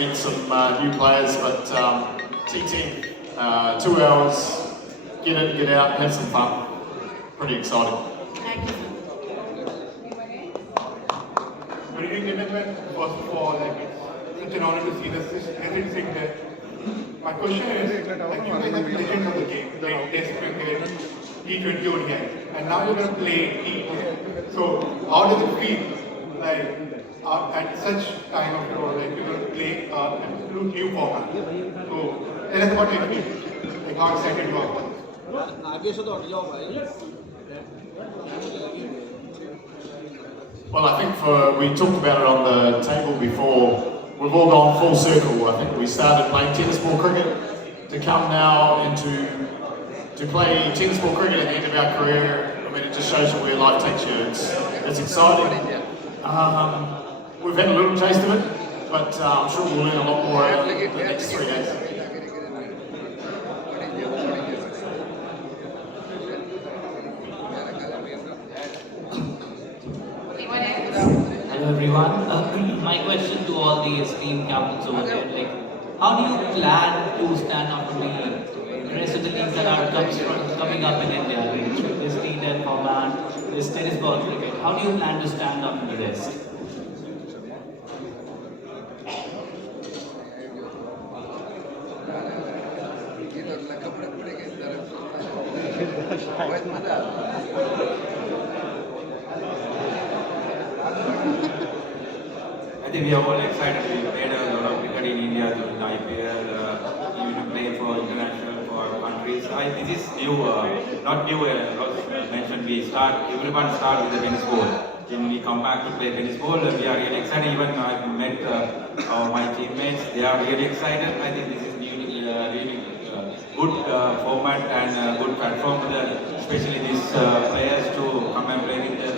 Meet some new players, but T10, 2 hours, get in, get out, have some fun. Pretty exciting. Thank you. Good evening, gentlemen. First of all, it's such an honor to see this everything there. My question is, you guys are legends of the game, like Test cricket, T20 ODI, and now you're going to play T10. So, how does it feel, like, at such time of your like you're going to play an absolute new format? So, tell us about your experience, like how excited you are for this. Well, I think we talked about it on the table before. We've all gone full circle. I think we started playing tennis ball cricket to come now to play tennis ball cricket at the end of our career. I mean, it just shows you where life takes you. It's exciting. We've had a little taste of it, but I'm sure we'll learn a lot more in the next 3 days. Hello everyone. My question to all the esteemed captains over there, like, how do you plan to stand up to the rest of the leagues that are coming up in India? Like, this T10 format, this tennis ball cricket. How do you plan to stand up to the rest? I think we are all excited. We played a lot of cricket in India during IPL, even playing for international for countries. This is new, not new. As mentioned, everyone start with the tennis ball. When we come back to play tennis ball, we are really excited. Even I've met my teammates; they are really excited. I think this is really good format and good platform for especially these players to come and play with the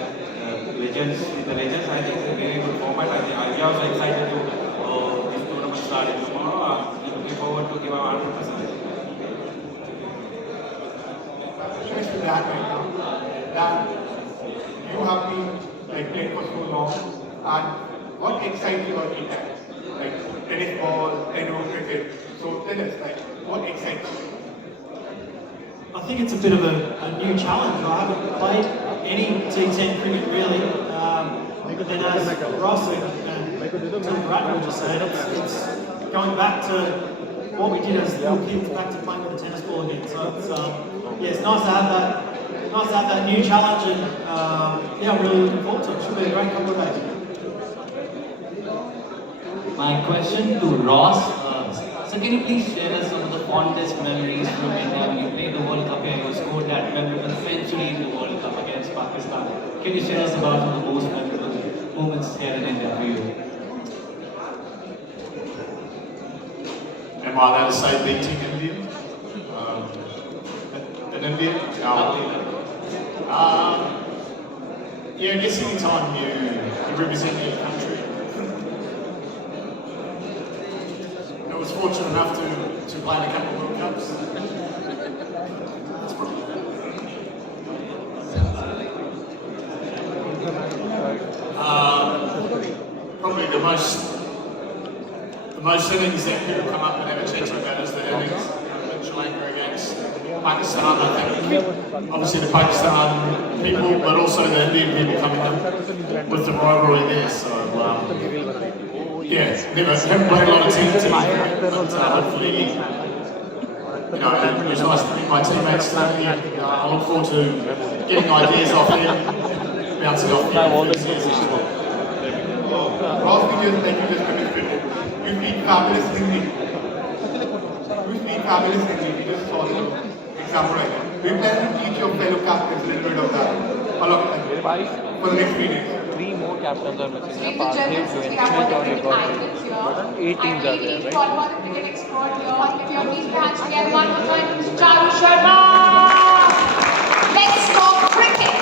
legends. I think it's a very good format. I think we are also excited to this tournament starting tomorrow. Looking forward to give our 100%. Questions to that right now. That you have been like playing for so long, and what excites you about T10? Like tennis ball, tennis cricket. So tell us, like, what excites you? I think it's a bit of a new challenge. I haven't played any T10 cricket really. But then as Ross and Tim Bratton were just saying, it's going back to what we did as little kids, back to playing with the tennis ball again. So it's nice to have that new challenge, and I'm really looking forward to it. It should be a great couple of days. My question to Ross, so can you please share us some of the fondest memories from India when you played the World Cup here? You scored that memorable century in the World Cup against Pakistan. Can you share us about some of the most memorable moments here in India for you? Am I allowed to say beating India? In India? Yeah, I guess anytime you represent your country. I was fortunate enough to play in a couple of World Cups. Probably the most innings that people come up and have a chat about is the innings in Sri Lanka against Pakistan. I think obviously the Pakistan people, but also the Indian people coming up with the rivalry there. So haven't played a lot of T10, but hopefully, it was nice to meet my teammates today. I look forward to getting ideas off them, bouncing off them. Ross, you just finished. You speak fabulous Hindi. We just saw the example right now. We plan to teach your fellow captains a little bit of that for the next 3 days. 3 more captains are missing. Parthiv, Smith, and Gordon. 8 teams are there, right? Talk about the cricket expert here. If your team hands together one more time, Shaun Sharma. Let's talk cricket.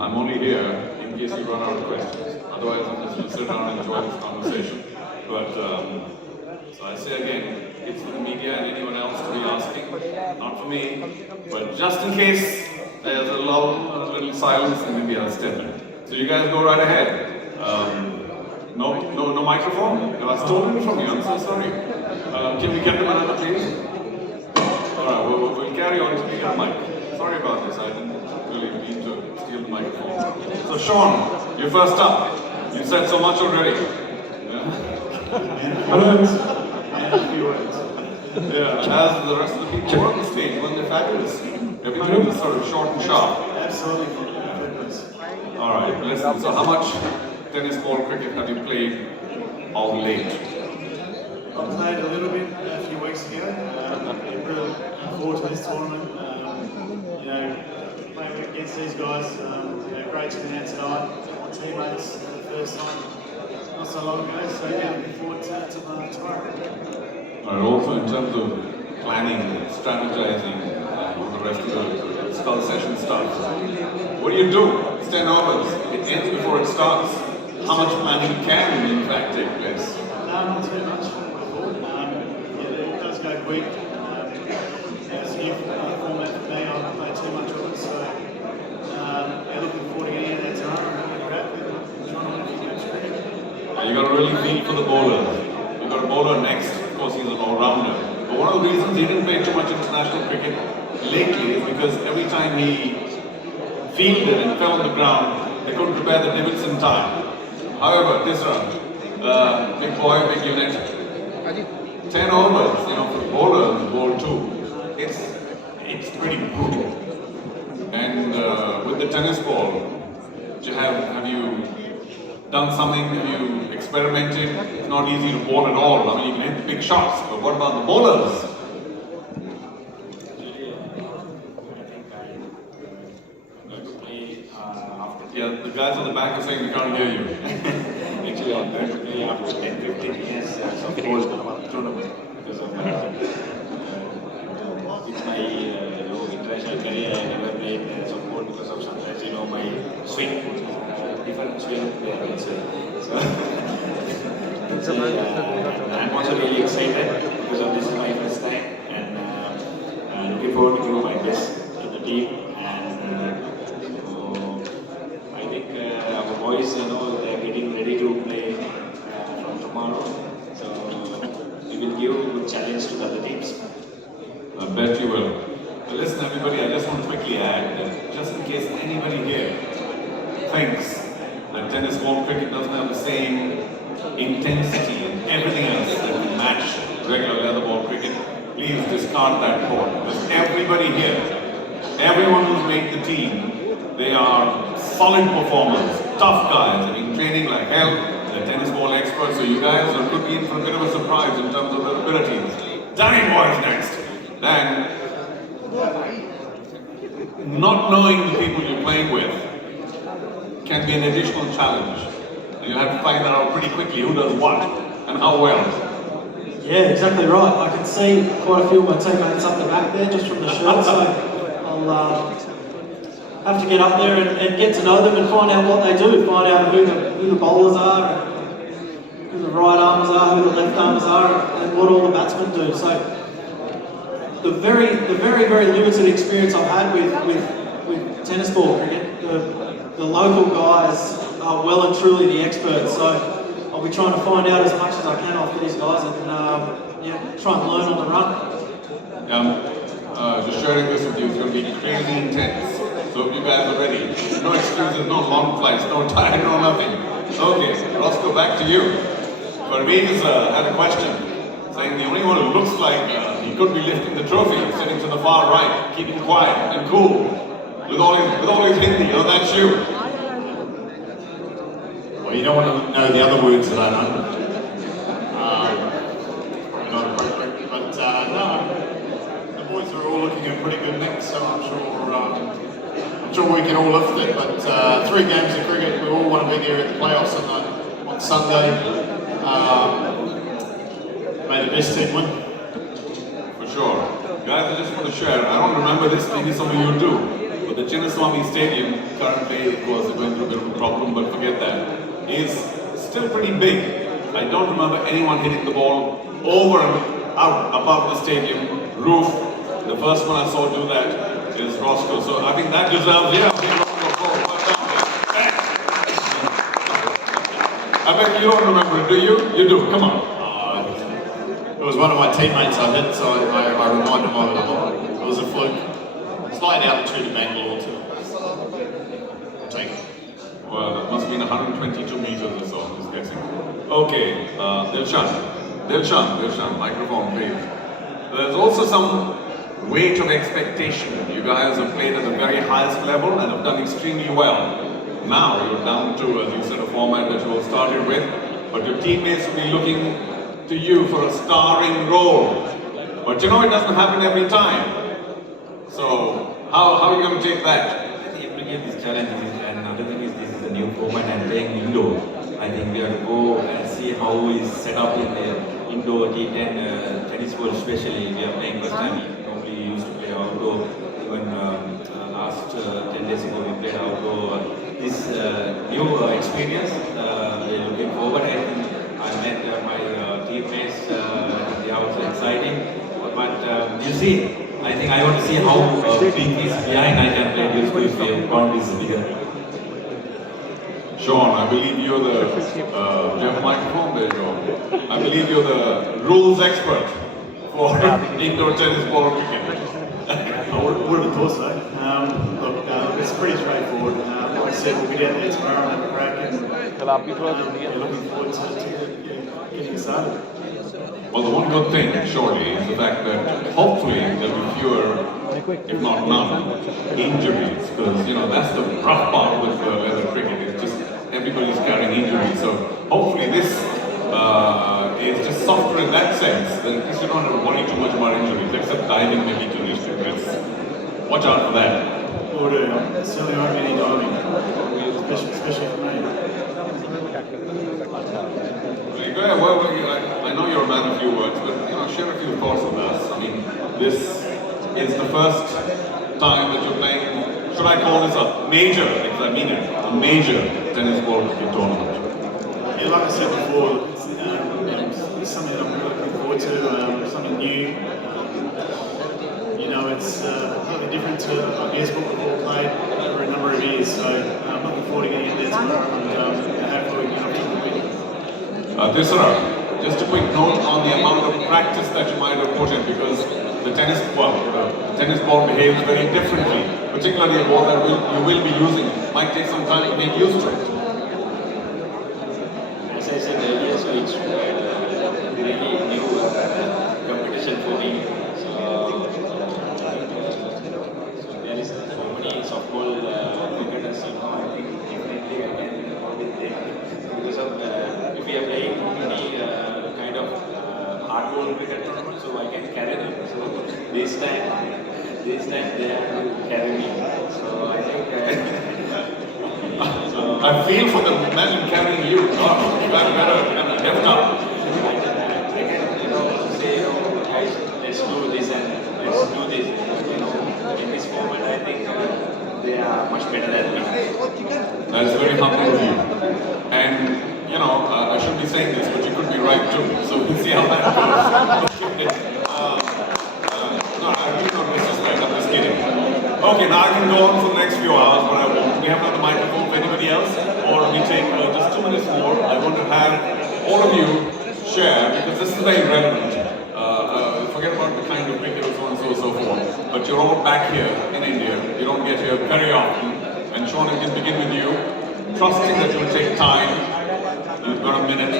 I'm only here in case you run out of questions. Otherwise, I'm just going to sit down and enjoy this conversation. But so I say again, it's for the media and anyone else to be asking, not for me. But just in case there's a lull silence and maybe I'll step in. So you guys go right ahead. No microphone? No, I stole it from you, I'm so sorry. Can we get them another please? Alright, we'll carry on until we get a mic. Sorry about this, I didn't really mean to steal the microphone. So Shaun, you're first up. You said so much already. Yeah? Yeah, as the rest of the people who are on the stage, when they're fabulous. Everybody was sort of short and sharp. Absolutely. Alright, listen, so how much tennis ball cricket have you played of late? I played a little bit a few weeks ago. Really looking forward to this tournament. Playing against these guys, great to be out tonight. My teammates for the first time not so long ago, so looking forward to tomorrow. Alright, also in terms of planning, strategizing, all the rest of the skull session stuff, what do you do? It's 10 hours. It ends before it starts. How much planning can in fact take place? Not too much. It does go quick. It's a new format for me. I haven't played too much of it, so looking forward to getting in there tonight and trying to win a few games cricket. You got to really feel for the bowler. You got a bowler next. Of course, he's an all-rounder. But one of the reasons he didn't play too much international cricket lately is because every time he fielded and fell on the ground, they couldn't prepare the divots in time. However, this round, big boy, big unit, 10 overs, for the bowler to bowl two, it's pretty brutal. And with the tennis ball, have you done something? Have you experimented? It's not easy to bowl at all. I mean, you can hit big shots, but what about the bowlers? Yeah, the guys on the back are saying we can't hear you. Actually, I'm going to play after 10-15 years of tournament because of with my low international career. I never played support because of sometimes my swing, different swing. So I'm also really excited because of this is my first time and looking forward to do my best to the team. I think our boys, they are getting ready to play from tomorrow. So we will give a good challenge to the other teams. I bet you will. But listen, everybody, I just want to quickly add that just in case anybody here thinks that tennis ball cricket doesn't have the same intensity and everything else that will match regular leather ball cricket, please discard that thought. Because everybody here, everyone who's made the team, they are solid performers, tough guys. They've been training like hell. They're tennis ball experts, so you guys could be in for a bit of a surprise in terms of their abilities. Danny Boy's next. Then, not knowing the people you're playing with can be an additional challenge. And you have to find that out pretty quickly who does what and how well. Yeah, exactly right. I can see quite a few of my teammates up the back there just from the shirt, so I'll have to get up there and get to know them and find out what they do, find out who the bowlers are, and who the right armers are, who the left armers are, and what all the batsmen do. So the very limited experience I've had with tennis ball cricket, the local guys are well and truly the experts. So I'll be trying to find out as much as I can off these guys and try and learn on the run. Just sharing this with you, it's going to be crazy intense. So if you guys are ready, no excuses, no long flights, no time, no nothing. Okay, Roscoe, back to you. Parveen had a question, saying the only one who looks like he could be lifting the trophy, sitting to the far right, keeping quiet and cool, with all his Hindi, that's you. Well, you don't want to know the other words that I know. Not appropriate, but no, the boys are all looking in pretty good nick, so I'm sure we can all lift it. But 3 games of cricket, we all want to be there at the playoffs on Sunday. May the best team win. For sure. Guys, I just want to share, I don't remember this, maybe some of you do, but the Chinnaswamy Stadium, currently, of course, they're going through a bit of a problem, but forget that, is still pretty big. I don't remember anyone hitting the ball over and out above the stadium roof. The first one I saw do that is Roscoe, so I think that deserves a big round of applause. bet you don't remember it, do you? You do, come on. It was one of my teammates I hit, so I reminded him of it. It was a fluke. Slight altitude in Bangalore too. I'll take it. Well, that must have been 122 meters or so, I'm just guessing. Okay, Dilshan, microphone please. There's also some weight of expectation. You guys have played at the very highest level and have done extremely well. Now you're down to, as you said, a format that you all started with, but your teammates will be looking to you for a starring role. But you know it doesn't happen every time. So how are you going to take that? I think every game is challenging, and another thing is this is a new format and playing indoor. I think we have to go and see how it's set up in the indoor T10 tennis world, especially. We are playing first time. Normally we used to play outdoor. Even last 10 days ago we played outdoor. This new experience, we're looking forward. I think I met my teammates. They are also exciting. But you see, I think I want to see how big is behind I can play this if the ground is bigger. Shaun, I believe you're the, do you have a microphone there, Shaun? I believe you're the rules expert for indoor tennis ball cricket. I would have thought so. Look, it's pretty straightforward. Like I said, we'll be down there tomorrow and have a crack, and looking forward to getting started. Well, the one good thing, surely, is the fact that hopefully there'll be fewer, if not none, injuries. Because, you know, that's the rough part with leather cricket. It's just everybody's carrying injuries. So hopefully this is just softer in that sense. That at least you don't have to worry too much about injuries, except diving maybe to restrict. Watch out for that. Will do. Certainly won't be any diving, especially for me. Well, I know you're a man of few words, but you know, share a few thoughts on this. I mean, this is the first time that you're playing. Should I call this a major? Because I mean it, a major tennis ball tournament. Yeah, like I said before, it's something that I'm really looking forward to. Something new. You know, it's completely different to, I guess, what we've all played over a number of years. So I'm looking forward to getting in there tomorrow and hopefully we can get up to the win. Dilshan, just a quick note on the amount of practice that you might have put in, because the tennis ball behaves very differently, particularly a ball that you will be using. Might take some time to get used to it. As I said earlier, so it's really new competition for me. So there is so many softball cricketers, you know, I think definitely I can hold it there. Because of if we are playing any kind of hardball cricket tournament, so I can carry them. So this time they have to carry me. So I think I feel for the man carrying you. Oh, you better kind of lift up. I can, you know, say, oh, guys, let's do this and let's do this. You know, in this format, I think they are much better than me. That's very humble of you. And, you know, I shouldn't be saying this, but you could be right too. So we'll see how that goes. No, I really don't disrespect, I'm just kidding. Okay, now I can go on for the next few hours, but I won't. We have another microphone for anybody else, or we take just 2 minutes more. I want to have all of you share, because this is very relevant. Forget about the kind of cricket and so on and so forth. But you're all back here in India. You don't get here very often. And Shaun, I can begin with you. Trusting that you'll take time. You've got a minute.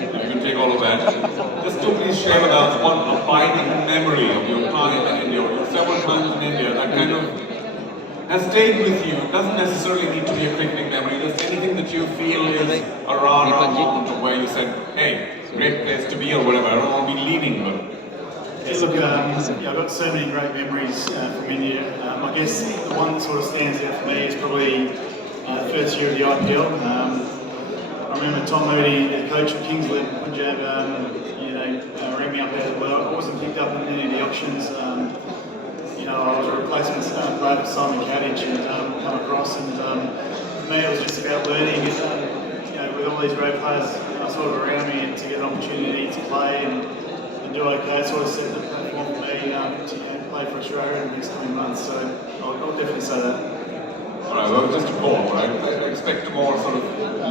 You can take all of that. Just to please share with us one abiding memory of your time in India, or several times in India, that kind of has stayed with you. It doesn't necessarily need to be a cricketing memory. Just anything that you feel is a rah-rah moment of where you said, hey, great place to be, or whatever. I don't want to be leading, but Yeah, look, I've got so many great memories from India. I guess the one that sort of stands out for me is probably the first year of the IPL. I remember Tom Moody, the coach of Kingsland, Punjab, rang me up out of the world. I wasn't picked up in any of the options. I was a replacement player for Simon Cadich and come across, and for me it was just about learning. With all these great players sort of around me, and to get an opportunity to play and do okay, sort of set the platform for me to play for Australia in the next coming months. So I'll definitely say that. Alright, well, just a call, right? I expect a more sort of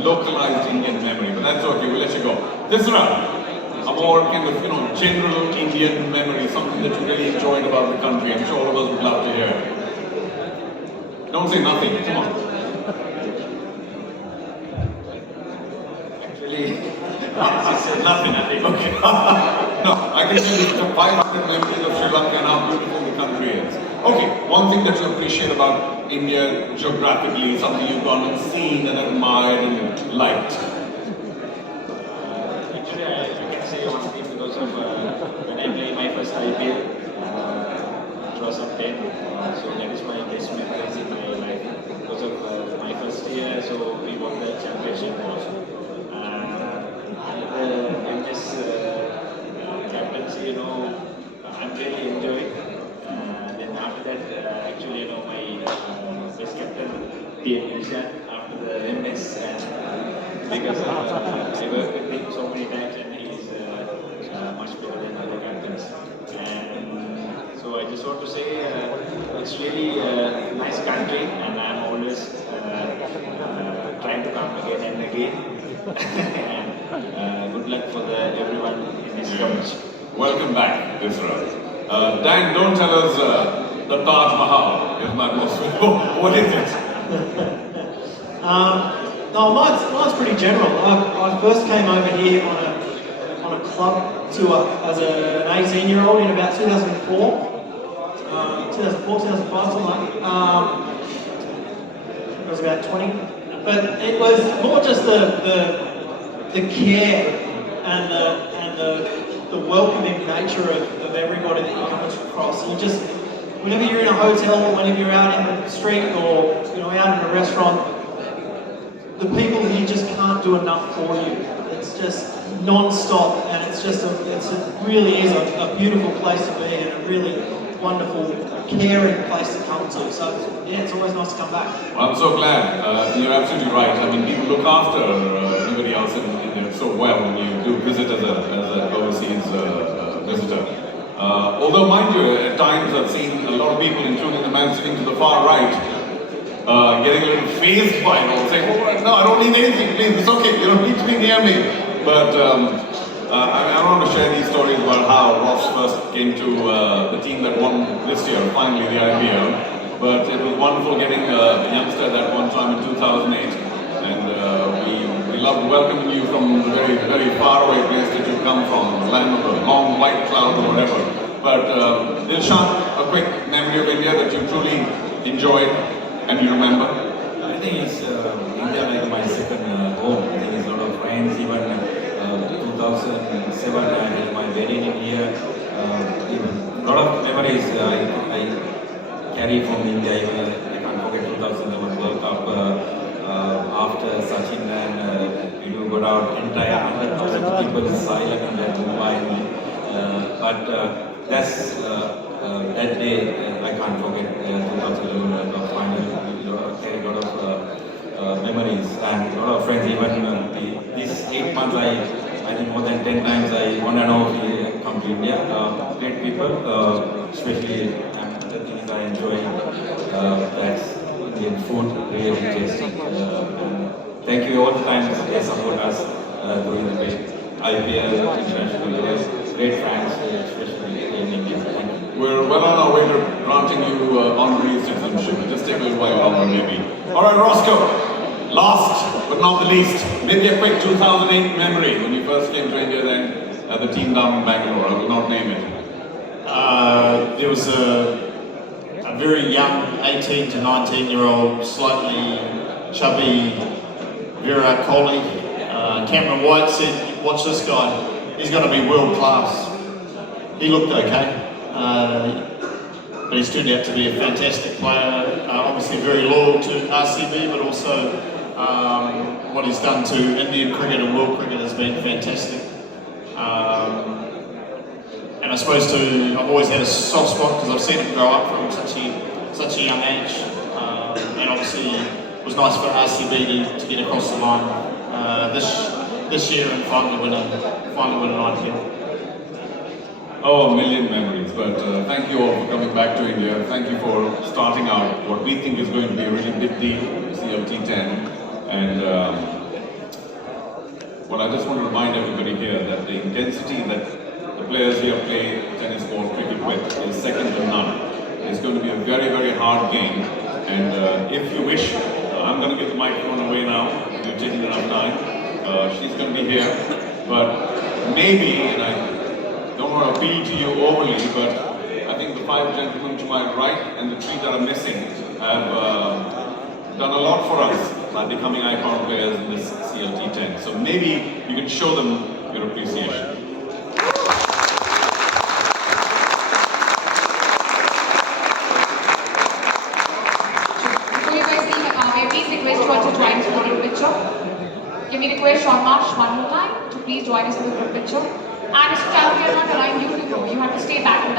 localized Indian memory, but that's okay, we'll let you go. This round, a more kind of, general Indian memory, something that you really enjoyed about the country. I'm sure all of us would love to hear. Don't say nothing, come on. Actually, Nothing. Okay. No, I can tell you the 500 memories of Sri Lanka and how beautiful the country is. Okay, one thing that you appreciate about India geographically, something you've gone and seen and admired and liked. actually, I can say one thing because of when I played my first IPL, it was up 10. So that is my best memories in my life. Because of my first year, so we won the championship. In this captaincy, I'm really enjoying. Then after that, actually, my best captain, Dilshan, after the MS, and because I worked with him so many times, and he's much better than other captains. And so I just want to say, it's really a nice country, and I'm always trying to come again and again. And good luck for everyone in this coach. Welcome back, Israel. Dan, don't tell us the Taj Mahal is my most what is it? No, mine's pretty general. I first came over here on a club tour as an 18-year-old in about 2004, 2005, something like that. I was about 20. But it was more just the care and the welcoming nature of everybody that you come across. You just, whenever you're in a hotel or whenever you're out in the street or out in a restaurant, the people here just can't do enough for you. It's just non-stop, and it really is a beautiful place to be and a really wonderful, caring place to come to. So yeah, it's always nice to come back. Well, I'm so glad. You're absolutely right. I mean, people look after everybody else in India so well when you do visit as an overseas visitor. Although, mind you, at times I've seen a lot of people, including the man sitting to the far right, getting a little phased by it all, saying, "Oh, no, I don't need anything, please, it's okay, you don't need to be near me." But I want to share these stories about how Ross first came to the team that won this year, finally the IPL. But it was wonderful getting a youngster at that one time in 2008, and we loved welcoming you from the very, very far away place that you come from, the land of the long white cloud or whatever. But Dilshan, a quick memory of India that you truly enjoyed and you remember? I think it's India like my second home. There is a lot of friends. Even 2007, I had my wedding in here. A lot of memories I carry from India. Even I can't forget 2011 World Cup. After Sachin and we got out entire 100,000 people silent in that Mumbai. But that's that day I can't forget 2011 World Cup final. Carry a lot of memories and a lot of friends. Even these 8 months, I think more than 10 times I want to know if you come to India. Great people, especially the things I enjoy. That's Indian food, really tasty. Thank you all the time they support us during the IPL, international levels. Great fans, especially in India. Thank you. We're well on our way to granting you honorary citizenship. It'll just take a little while longer, maybe. All right, Roscoe. Last but not the least, maybe a quick 2008 memory when you first came to India. Then the team down in Bangalore. I will not name it. There was a very young 18 to 19-year-old, slightly chubby Virat Kohli. Cameron White said, "Watch this guy. He's going to be world class." He looked okay. But he's turned out to be a fantastic player, obviously very loyal to RCB, but also what he's done to Indian cricket and world cricket has been fantastic. And I suppose I've always had a soft spot because I've seen him grow up from such a young age, and obviously it was nice for RCB to get across the line this year and finally win an IPL. Oh, a million memories, but thank you all for coming back to India. Thank you for starting out what we think is going to be a really big deal, CLT10. And Well, I just want to remind everybody here that the intensity that the players here play tennis ball cricket with is second to none. It's going to be a very, very hard game. And if you wish, I'm going to give the microphone away now. If you're taking enough time. She's going to be here. But maybe, and I don't want to appeal to you overly, but I think the five gentlemen to my right and the three that are missing have done a lot for us by becoming icon players in this CLT10. So maybe you can show them your appreciation. Before you guys leave, may I please request you all to join us for the group picture? Can we request Shaun Marsh one more time to please join us in the group picture? And Mr. Chalke, we are not allowing you to go. You have to stay back in the